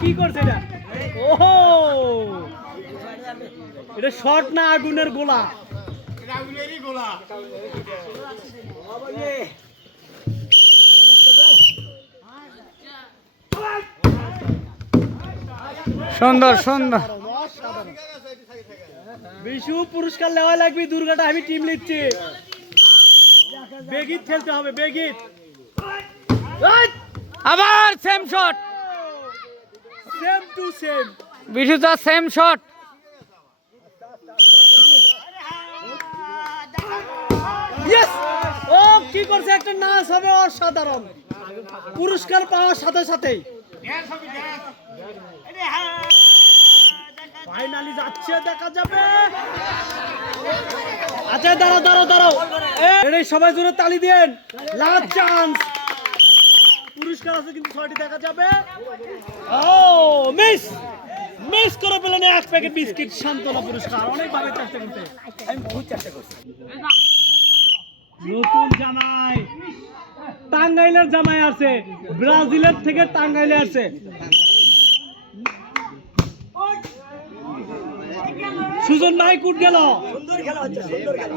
কি করছে এটা? ওহো, এটা শট না আগুনের গোলা? আগুনেরই গোলা। সুন্দর সুন্দর। বিশু পুরস্কার নেওয়া লাগবে, দুর্গাটা আমি টিম লিখছি। বেগিত খেলতে হবে, বেগিত। আবার same shot, same to same. Bishu দা সেম শট। ইয়েস! ও কি করছে, একটা নাচ হবে অসাধারণ। পুরস্কার পাওয়ার সাথে সাথেই ফাইনালি যাচ্ছে, দেখা যাবে। আচ্ছা দাঁড়াও দাঁড়াও দাঁড়াও, এই সবাই জোরে তালি দেন। লাস্ট চান্স, পুরস্কার আছে কিন্তু 6টি, দেখা যাবে। ও মিস, মিস করে পেলেন এক প্যাকেট বিস্কিট। সান্ত্বনা পুরস্কার, অনেকভাবে চেষ্টা করতে, আমি বহুত চেষ্টা করছি। নতুন জামাই, টাঙ্গাইলের জামাই আছে, ব্রাজিলের থেকে টাঙ্গাইলে আছে। সুজন ভাই কুট গেল। সুন্দর খেলা হচ্ছে, সুন্দর খেলা।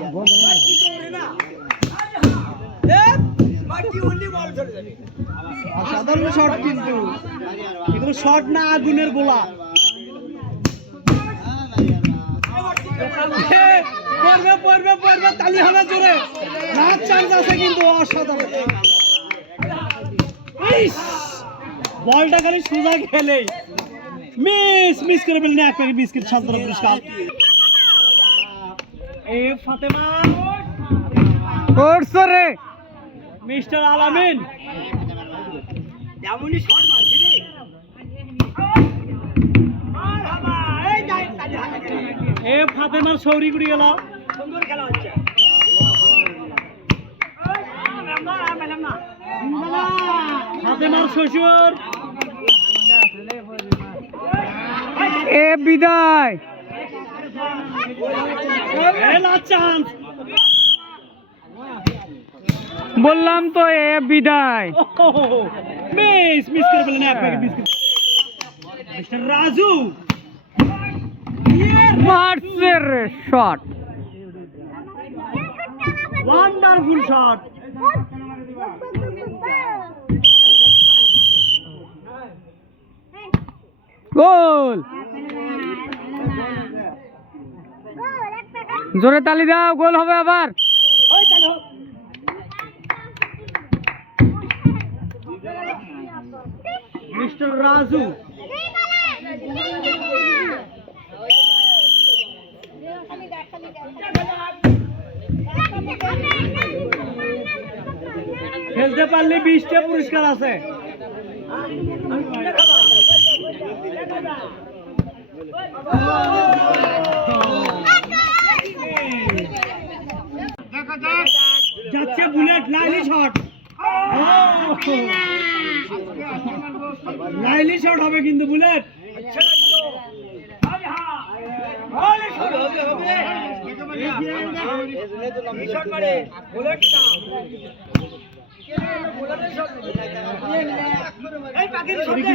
সাধারণ শট, কিন্তু এগুলো শট না আগুনের গোলা। পড়বে পড়বে পড়বে, তালি হবে জোরে। লাস্ট চান্স আছে কিন্তু অসাধারণ। বলটা খালি সোজা খেলেই মিস, মিস করে ফেললেন এক প্যাকেট বিস্কিট। সান্ত্বনা পুরস্কার। এ ফাতেমা করছো রে মিস্টার আলামিন। এমনই শট মারছে রে। এ ফাতেমার সৌরি গুড়ি গেল। সুন্দর খেলা হচ্ছে। ফাতেমার শ্বশুর এ বিদায়। লাস্ট চান্স, বললাম তো এ বিদায়। মিস, মিস করে ফেলেন এক প্যাকেট বিস্কিট। মিস্টার রাজু মারছে রে শট। Wonderful shot. গোল। জোরে তালি দাও, গোল হবে আবার। মিস্টার রাজু খেলতে পারলে 20টা পুরস্কার আছে। যাচ্ছে bullet, Laili shot. Laili shot হবে কিন্তু bullet.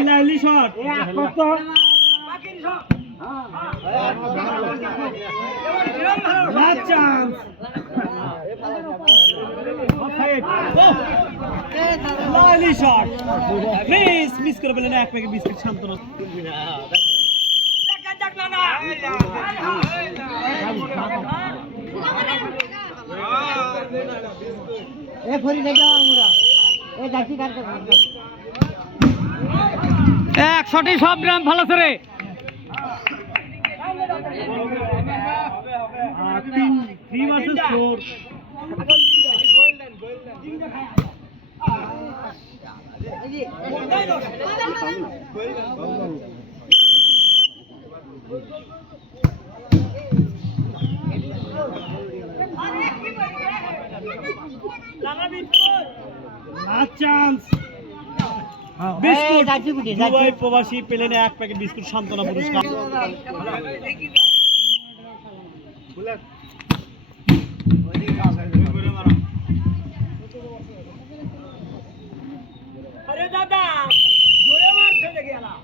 Laili shot. Last chance, Laili shot. Miss, miss করে পেলেন এক প্যাকেট বিস্কিট। সান্ত্বনা এক শটে সব গ্রাম ভালো রে। 3 versus 4। Last chance, biscuit. Dubai প্রবাসী পেলেন এক প্যাকেট বিস্কুট। সান্ত্বনা পুরস্কার। আরে দাদা জোরে মারছে দেখে না।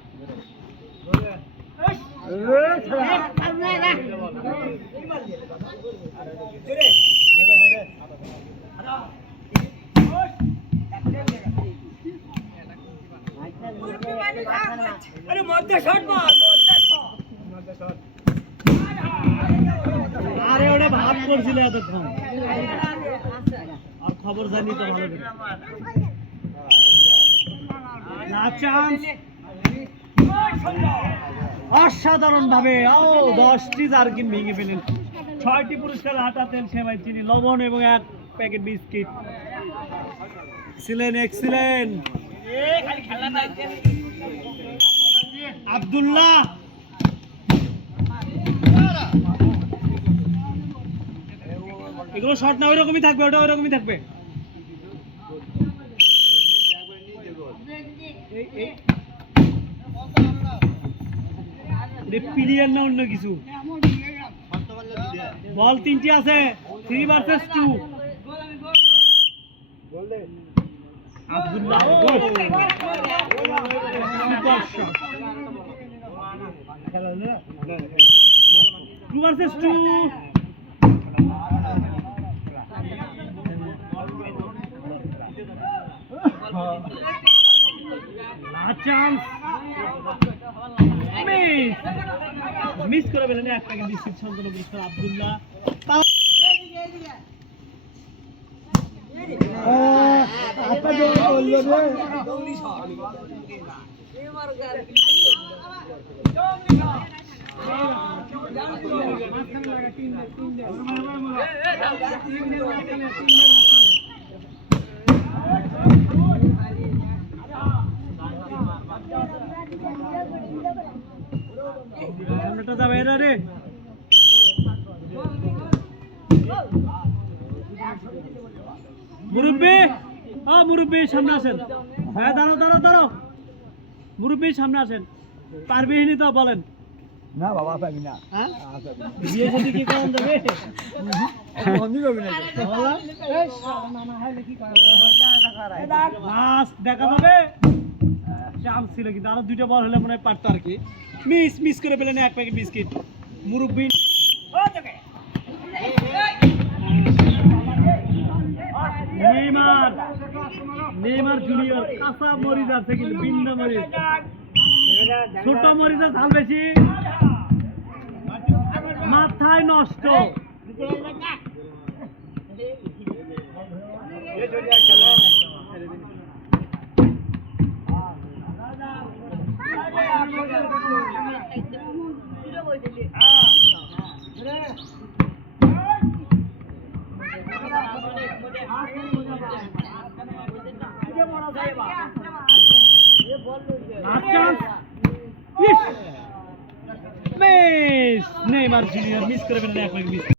আরে ওটা ভাব করছিল এতক্ষণ আর খবর জানি তো ভালো করে। না চান্স অসাধারণ ভাবে 10টি জার্কিন ভেঙে ফেলেন, 6টি পুরস্কার হাতাতেন সেমাই চিনি লবণ এবং 1 প্যাকেট বিস্কিট। এক্সিলেন্ট আব্দুল্লাহ এগুলো শর্ট না ওইরকমই থাকবে, ওটা ওইরকমই থাকবে। পিলিয়ন না অন্য কিছু। বল 3টি আছে, 3 versus 2। Abdullah super shot. 2 versus 2। Chance miss করে ফেলেন 1 প্যাকেট বিস্কিট সন্তান পুরস্কার আব্দুল্লাহ। সামনেটা যাবে এরা রে। মুরব্বি, মুরব্বি সামনে আসেন। হ্যাঁ দাঁড়াও দাঁড়াও দাঁড়াও, মুরব্বি সামনে আসেন। পারবিনি তো বলেন। না বাবা পাবি না। হ্যাঁ বিয়ে যদি কি করেন যাবে বন্ধু করবি না। লাস্ট দেখা যাবে। চান্স ছিল কিন্তু আরো 2টা বল হলে মনে হয় পারতো আর কি। মিস করে পেলেন 1 প্যাকেট বিস্কিট মুরব্বি। নেইমার জুনিয়র কাঁচা মরিচ আছে কিন্তু বিন্দা মরিচ, ছোট মরিচের ঝাল বেশি, মাথায় নষ্ট। নেইমার জুনিয়র মিস করে ফেলেন 1 প্যাকেট বিস্কিট।